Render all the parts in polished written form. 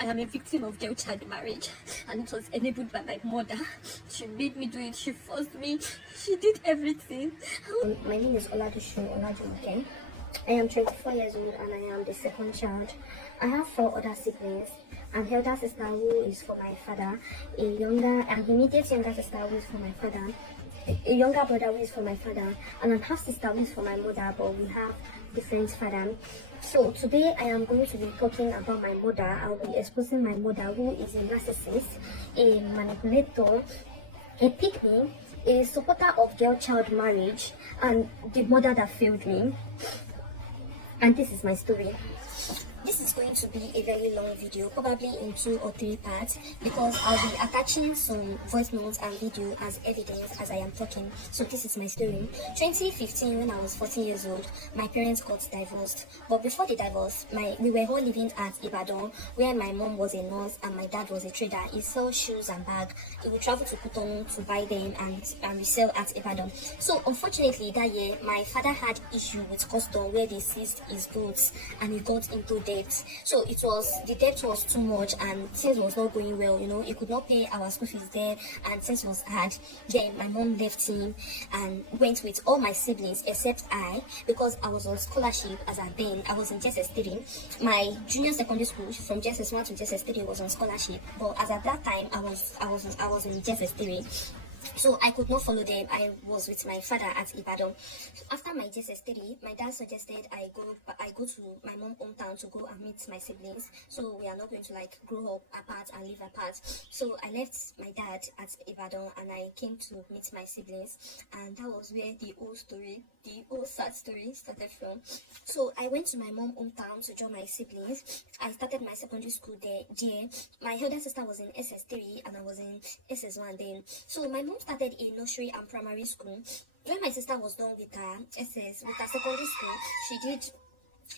I am a victim of girl child marriage, and it was enabled by my mother. She made me do it. She forced me. She did everything. My name is Oladushu Olajumoke. I am 24 years old and I am the second child. I have 4 other siblings. An elder sister who is for my father, an immediate younger sister who is for my father, a younger brother who is for my father, and an half sister who is for my mother, but we have different father. So today I am going to be talking about my mother. I will be exposing my mother, who is a narcissist, a manipulator, a pick me, a supporter of girl-child marriage, and the mother that failed me. And this is my story. This is going to be a very long video, probably in 2 or 3 parts, because I'll be attaching some voice notes and video as evidence as I am talking. So this is my story. 2015, when I was 14 years old, my parents got divorced. But before the divorce, we were all living at Ibadan, where my mom was a nurse and my dad was a trader. He sells shoes and bags. He would travel to Cotonou to buy them and resell at Ibadan. So unfortunately, that year, my father had issue with custom where they seized his goods and he got into debt. So the debt was too much and things was not going well. He could not pay our school fees there and things was hard. Then my mom left him and went with all my siblings except I, because I was on scholarship as at then. I was in JSS3. My junior secondary school from JSS1 to JSS3 was on scholarship, but as at that time I was in JSS3. So I could not follow them. I was with my father at Ibadan. After my JSS3, my dad suggested I go to my mom's hometown to go and meet my siblings. So we are not going to grow up apart and live apart. So I left my dad at Ibadan and I came to meet my siblings. And that was where the whole sad story started from. So I went to my mom's hometown to join my siblings. I started my secondary school there. My elder sister was in SS3 and I was in SS1 then. So my mom started a nursery and primary school. When my sister was done with her secondary school,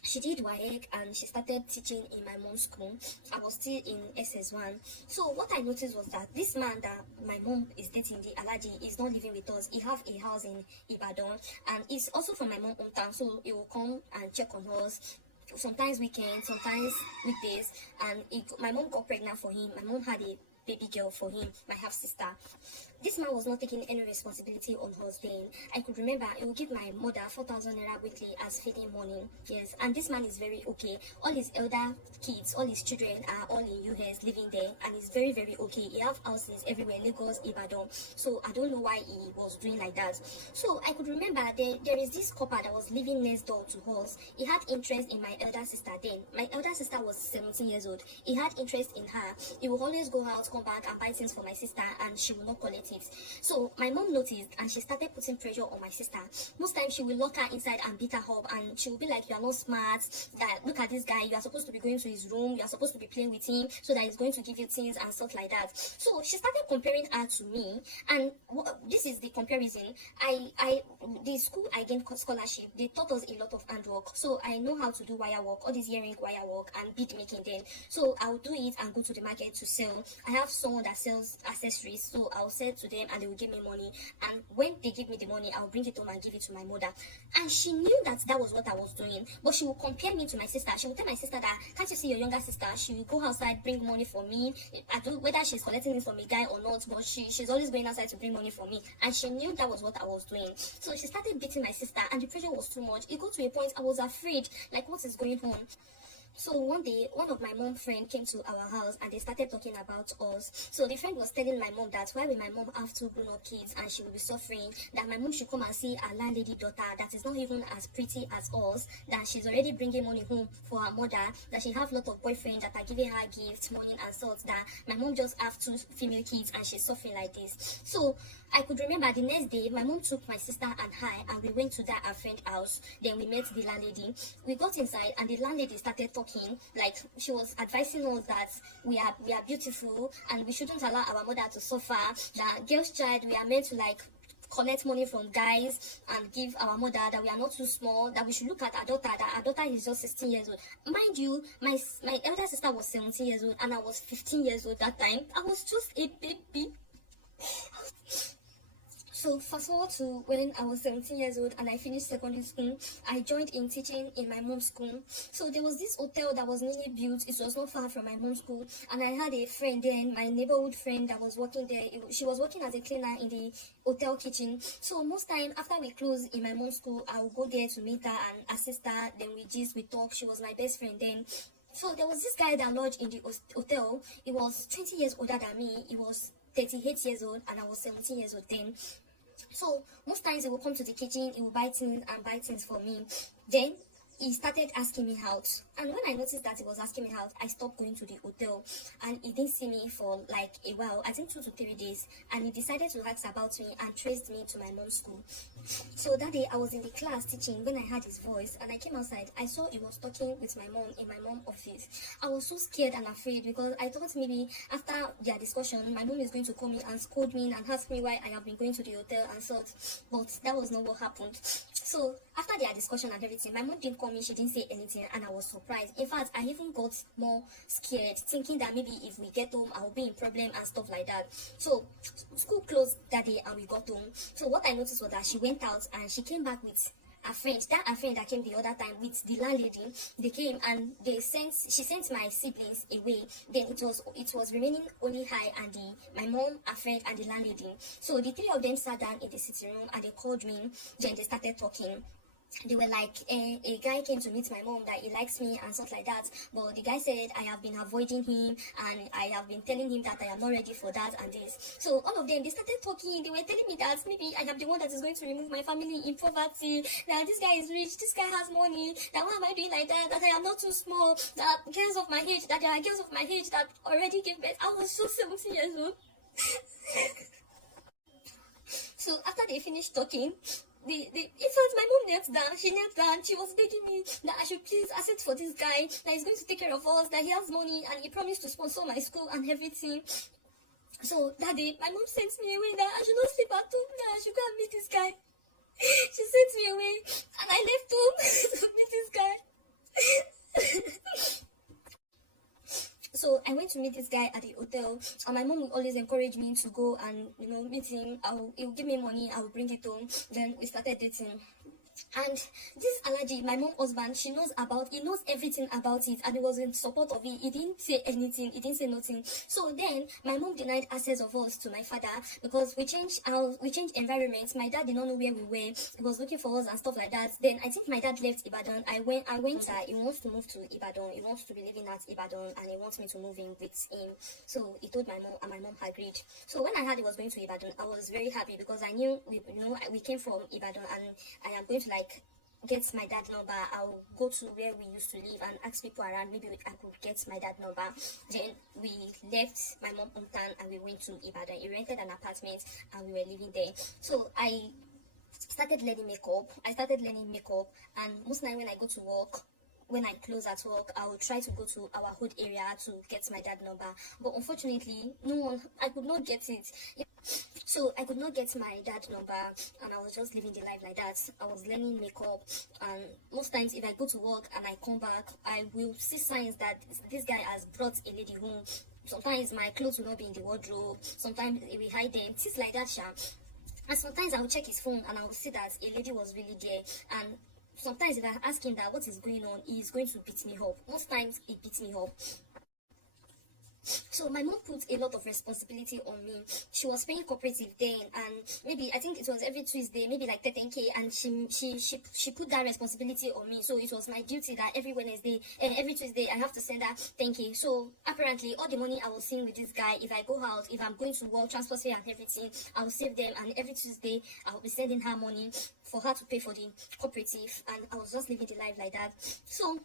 she did WAEC and she started teaching in my mom's school. I was still in SS1. So what I noticed was that this man that my mom is dating, the Alaji, is not living with us. He have a house in Ibadan and he's also from my mom's hometown, so he will come and check on us. Sometimes weekends, sometimes weekdays. And my mom got pregnant for him. My mom had a baby girl for him, my half sister. This man was not taking any responsibility on us then. I could remember he would give my mother 4,000 naira weekly as feeding money. Yes, and this man is very okay. All his elder kids, all his children are all in US living there, and he's very, very okay. He have houses everywhere, Lagos, Ibadan. So I don't know why he was doing like that. So I could remember there is this couple that was living next door to us. He had interest in my elder sister then. My elder sister was 17 years old. He had interest in her. He would always go out, come back and buy things for my sister, and she will not collect it. So my mom noticed and she started putting pressure on my sister. Most times she will lock her inside and beat her up, and she will be like, "You are not smart, that look at this guy, you are supposed to be going to his room, you are supposed to be playing with him so that he's going to give you things," and stuff like that. So she started comparing her to me, and this is the comparison. The school I gained scholarship, they taught us a lot of handwork, so I know how to do wire work, all this earring wire work and bead making then. So I'll do it and go to the market to sell. I have someone that sells accessories, so I'll sell to them and they will give me money, and when they give me the money, I'll bring it home and give it to my mother. And she knew that was what I was doing, but she will compare me to my sister. She will tell my sister that, "Can't you see your younger sister? She will go outside, bring money for me. I don't know whether she's collecting it from a guy or not, but she's always going outside to bring money for me." And she knew that was what I was doing. So she started beating my sister, and the pressure was too much. It got to a point I was afraid, like, what is going on? So one day, one of my mom's friends came to our house and they started talking about us. So the friend was telling my mom that why will my mom have 2 grown-up kids and she will be suffering, that my mom should come and see a landlady daughter that is not even as pretty as us, that she's already bringing money home for her mother, that she have a lot of boyfriends that are giving her gifts, money and sort, that my mom just have 2 female kids and she's suffering like this. So I could remember the next day, my mom took my sister and I and we went to that our friend's house. Then we met the landlady. We got inside and the landlady started talking, like she was advising us that we are beautiful and we shouldn't allow our mother to suffer, that girl's child, we are meant to collect money from guys and give our mother, that we are not too small, that we should look at our daughter, that our daughter is just 16 years old. Mind you, my elder sister was 17 years old and I was 15 years old that time. I was just a baby. So fast forward to when I was 17 years old and I finished secondary school, I joined in teaching in my mom's school. So there was this hotel that was newly built. It was not far from my mom's school, and I had a friend then, my neighborhood friend that was working there. She was working as a cleaner in the hotel kitchen. So most time after we close in my mom's school, I would go there to meet her and assist her. Then we gist, we talk. She was my best friend then. So there was this guy that lodged in the hotel. He was 20 years older than me. He was 38 years old and I was 17 years old then. So most times he would come to the kitchen, he would buy things and buy things for me. Then he started asking me out, and when I noticed that he was asking me out, I stopped going to the hotel, and he didn't see me for like a while, I think 2 to 3 days, and he decided to ask about me and traced me to my mom's school. So that day I was in the class teaching when I heard his voice, and I came outside. I saw he was talking with my mom in my mom's office. I was so scared and afraid because I thought maybe after their discussion my mom is going to call me and scold me and ask me why I have been going to the hotel and such, but that was not what happened. So after their discussion and everything, my mom didn't call me, she didn't say anything, and I was surprised. In fact, I even got more scared, thinking that maybe if we get home I'll be in problem and stuff like that. So school closed that day and we got home. So what I noticed was that she went out and she came back with a friend, a friend that came the other time with the landlady. They came and she sent my siblings away. Then it was remaining only her and my mom, a friend, and the landlady. So the three of them sat down in the sitting room and they called me. Then they started talking. They were like, a guy came to meet my mom that he likes me and stuff like that, but the guy said I have been avoiding him and I have been telling him that I am not ready for that and this. So all of them, they started talking. They were telling me that maybe I am the one that is going to remove my family in poverty, that this guy is rich, this guy has money, that why am I doing like that, that I am not too small, that girls of my age, that there are girls of my age that already gave birth. I was so 17 years old. So after they finished talking, in fact, my mom knelt down. She knelt down. She was begging me that I should please accept for this guy, that he's going to take care of us, that he has money and he promised to sponsor my school and everything. So that day, my mom sent me away that I should not sleep at home, that I should go and meet this guy. She sent me away and I left home to meet this guy. So I went to meet this guy at the hotel, and my mom would always encourage me to go and meet him. He would give me money, I would bring it home. Then we started dating. And this Alhaji, my mom's husband, he knows everything about it, and he was in support of it. He didn't say anything, he didn't say nothing. So then my mom denied access of us to my father because we changed environments. My dad did not know where we were. He was looking for us and stuff like that. Then I think my dad left Ibadan. I went that he wants to move to Ibadan. He wants to be living at Ibadan and he wants me to move in with him. So he told my mom and my mom agreed. So when I heard he was going to Ibadan, I was very happy because I knew we came from Ibadan, and I am going to get my dad number. I'll go to where we used to live and ask people around, maybe I could get my dad number. Then we left my mom hometown and we went to Ibadan. He rented an apartment and we were living there. So I started learning makeup. And most night when I go to work, when I close at work, I will try to go to our hood area to get my dad number. But unfortunately, I could not get it. So I could not get my dad number, and I was just living the life like that. I was learning makeup, and most times if I go to work and I come back, I will see signs that this guy has brought a lady home. Sometimes my clothes will not be in the wardrobe. Sometimes he will hide them. Things like that, sha. And sometimes I will check his phone and I will see that a lady was really there. And sometimes if I ask him that what is going on, he is going to beat me up. Most times he beats me up. So my mom put a lot of responsibility on me. She was paying cooperative then, and maybe I think it was every Tuesday, maybe like 10K, and she put that responsibility on me. So it was my duty that every Wednesday and every Tuesday I have to send her 10K. So apparently all the money I was seeing with this guy, if I go out, if I'm going to work, transport fare and everything, I will save them, and every Tuesday I will be sending her money for her to pay for the cooperative, and I was just living the life like that. So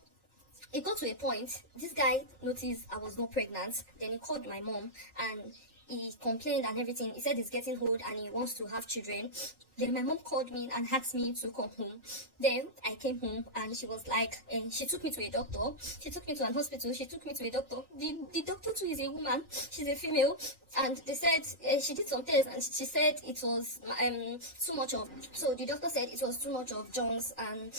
it got to a point, this guy noticed I was not pregnant. Then he called my mom and he complained and everything. He said he's getting old and he wants to have children. Then my mom called me and asked me to come home. Then I came home and she was like, she took me to a doctor. She took me to an hospital. She took me to a doctor. The doctor too is a woman. She's a female. and they said she did some tests and she said it was too much of. So the doctor said it was too much of germs and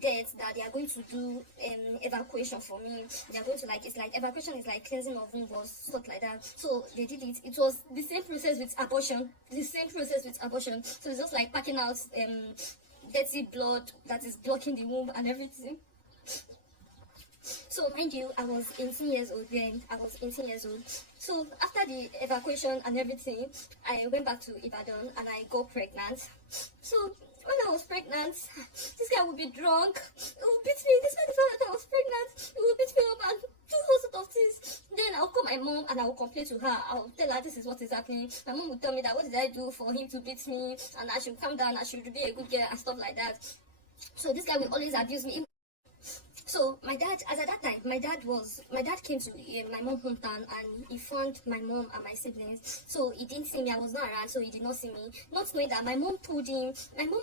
death, that they are going to do evacuation for me. They are going to, like, it's like evacuation is like cleansing of womb or stuff like that. So they did it. It was the same process with abortion. The same process with abortion. So it's just like packing out dirty blood that is blocking the womb and everything. So mind you, I was 18 years old then. I was 18 years old. So after the evacuation and everything, I went back to Ibadan and I got pregnant. So when I was pregnant, this guy would be drunk. He would beat me. This man found out I was pregnant. He would beat me up and do all sorts of things. Then I'll call my mom and I will complain to her. I'll tell her this is what is happening. My mom would tell me that what did I do for him to beat me, and I should calm down, I should be a good girl and stuff like that. So this guy will always abuse me. So my dad, as at that time, my dad came to my mom's hometown and he found my mom and my siblings. So he didn't see me. I was not around, so he did not see me. Not knowing that my mom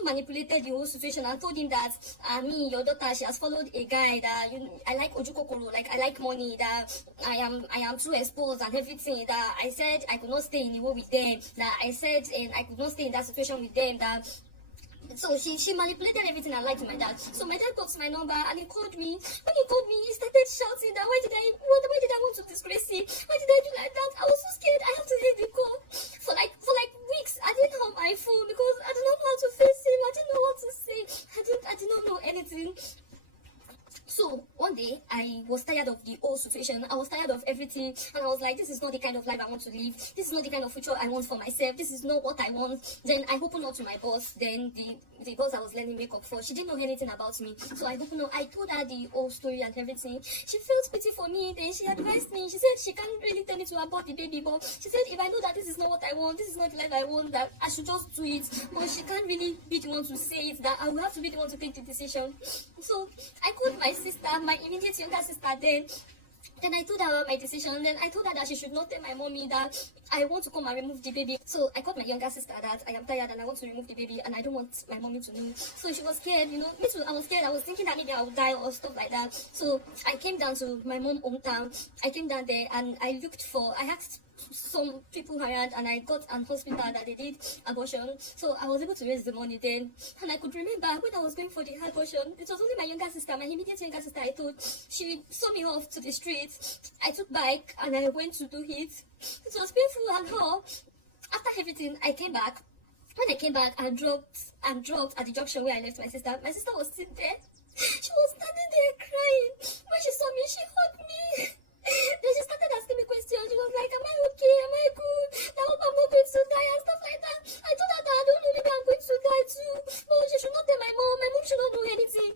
manipulated the whole situation and told him that me, your daughter, she has followed a guy that I like ojukokoro, like I like money, that I am too exposed and everything. That I said I could not stay in the war with them. That I said I could not stay in that situation with them. That. So she manipulated everything I lied to my dad. So my dad got my number and he called me. When he called me, he started shouting that why did I want to disgrace him? Why did I do like that? I was so scared. I have to hit the call. For like weeks, I didn't have my phone because I didn't know how to face him. I didn't know what to say. I did not know anything. So one day I was tired of the whole situation. I was tired of everything, and I was like, this is not the kind of life I want to live. This is not the kind of future I want for myself. This is not what I want. Then I opened up to my boss. Then the boss I was learning makeup for, she didn't know anything about me. So I opened up. I told her the whole story and everything. She felt pity for me. Then she advised me. She said she can't really tell me to abort the baby, but she said if I know that this is not what I want, this is not the life I want, that I should just do it. But she can't really be the one to say it. That I will have to be the one to take the decision. So I called my sister, my immediate younger sister. Then I told her my decision. Then I told her that she should not tell my mommy that I want to come and remove the baby. So I called my younger sister that I am tired and I want to remove the baby and I don't want my mommy to know. So she was scared, me too. I was scared. I was thinking that maybe I would die or stuff like that. So I came down to my mom's hometown. I came down there and I asked some people around and I got an hospital that they did abortion. So I was able to raise the money then, and I could remember when I was going for the abortion, it was only my younger sister, my immediate younger sister. I told, she saw me off to the street. I took bike and I went to do it. It was painful and all. After everything, I came back. When I came back, I dropped at the junction where I left my sister. My sister was sitting there. She was standing there crying. When she saw me, she hugged me. Then she started asking me questions. She was like, am I okay? Am I good? I hope I'm not going to die and stuff like that. I told her that I don't know, maybe I'm going to die too. No, she should not tell my mom. My mom should not know anything.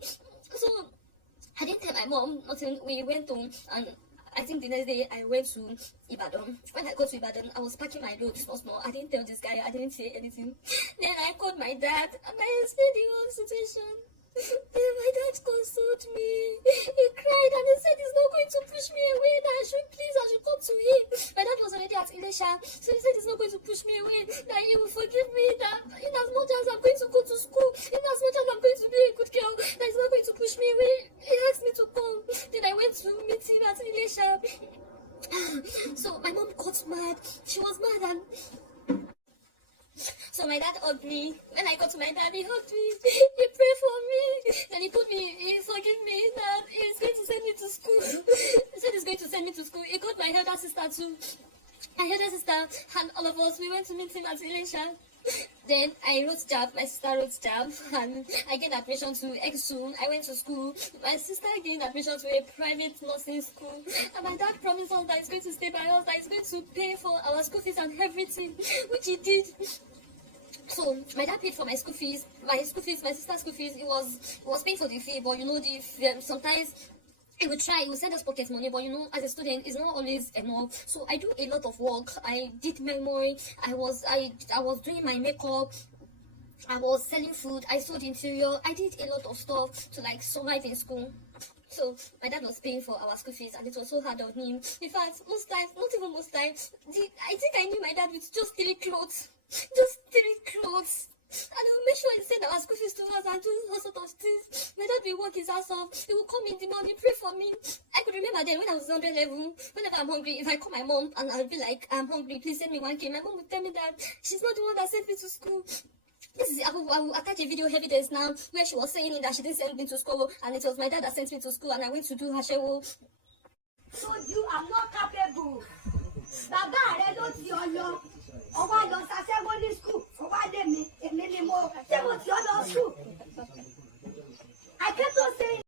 So I didn't tell my mom nothing. We went home and I think the next day I went to Ibadan. When I got to Ibadan, I was packing my load small. I didn't tell this guy. I didn't say anything. Then I called my dad and I explained the whole situation. Then my dad consoled me. He cried and he said he's not going to push me away, that I should come to him. My dad was already at Ilesha, so he said he's not going to push me away, that he will forgive me, that in as much as I'm going to go to school, in as much as I'm going to be a good girl, that he's not going to push me away. He asked me to come. Then I went to meet him at Ilesha. So my mom got mad. She was mad and so my dad hugged me. When I got to my dad, he hugged me. He prayed for me. Then he forgave me that he's going to send me to school. He said he's going to send me to school. He got my elder sister too. My elder sister and all of us, we went to meet him at Ilesha. Then I wrote JAB, my sister wrote JAB, and I gained admission to EXU. I went to school. My sister gained admission to a private nursing school. And my dad promised us that he's going to stay by us, that he's going to pay for our school fees and everything, which he did. So my dad paid for my school fees, my sister's school fees. It was paying for the fee, but sometimes it would send us pocket money, but as a student, it's not always enough. So I do a lot of work. I did memory. I was doing my makeup. I was selling food. I sold interior. I did a lot of stuff to survive in school. So my dad was paying for our school fees, and it was so hard on him. In fact, most times, not even most times, I think I knew my dad with just 3 clothes. Just 3 clothes. And he will make sure he send our school fees to us and do all sorts of things. My dad will work his ass off. He will come in the morning, pray for me. I could remember remember then when I was 100 level, whenever I'm hungry, if I call my mom and I'll be like, I'm hungry, please send me 1K, my mom would tell me that she's not the one that sent me to school. This is, I will attach a video evidence now where she was saying that she didn't send me to school and it was my dad that sent me to school and I went to do her show. So you are not capable. Bàbá rẹ ló ti ọyọ. Ọwọ́ lọ ṣaṣẹ́wó ní school. Ọwọ́ lé mi, èmi ni mo. Ṣé mo ti ọ lọ school? I kept on saying.